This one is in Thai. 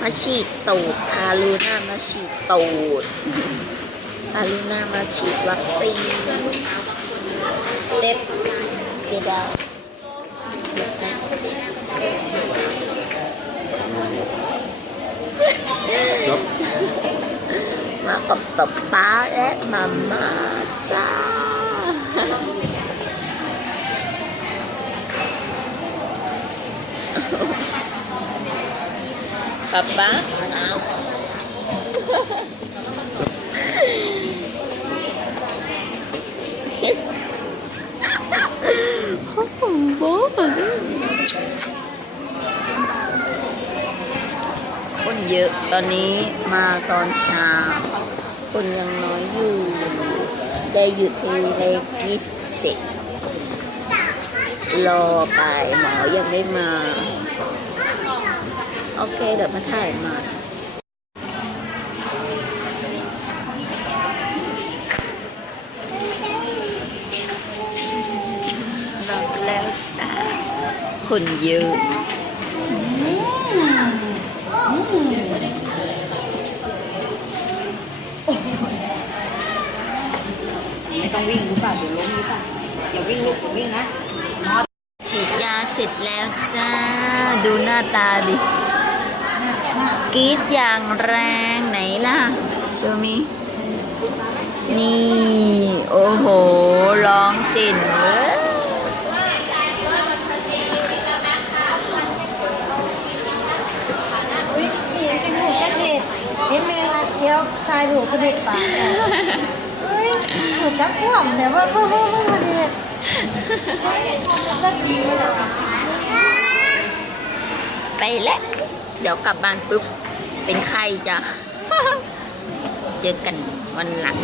มาฉีดตูดพาลูน่ามาฉีดตูดพาลูน่ามาฉีดวัคซีนเซ็ตเกดาวเก็บกันครับมากับตบป้าและมาม่าจ้า ป๊าป๊าเขาของโบ๊ะคนเยอะตอนนี้มาตอนเช้า คนยังน้อยอยู่ ได้อยู่ที่เลข27รอไปหมอยังไม่มา โอเค เดี๋ยวมาถ่ายใหมารับแล้วจ้าคนเยอะไม่ต้องวิ่งรู้ป่ะเดี๋ยวล้มรู้ป่ะอย่าวิ่งลูกอย่าวิ่งนะฉีดยาเสร็จแล้วจ้า ดูหน้าตาดิ กรีดอย่างแรงไหนล่ะโชมินี่ โอ้โห ร้องจินเว้ยอุ้ยนี่ยังจะถูกจะเผ็ดเห็นแมงอัดเดียวตายถูกกระเด็ดปากเฮ้ยถูกจักข่วมเนี่ยว่าเพิ่มเพิ่มเพิ่มกระเด็ดก็ดีเลยไปแล้วเดี๋ยวกลับบ้านปุ๊บ เป็นไข้จ้ะ เจอกันวันหลัง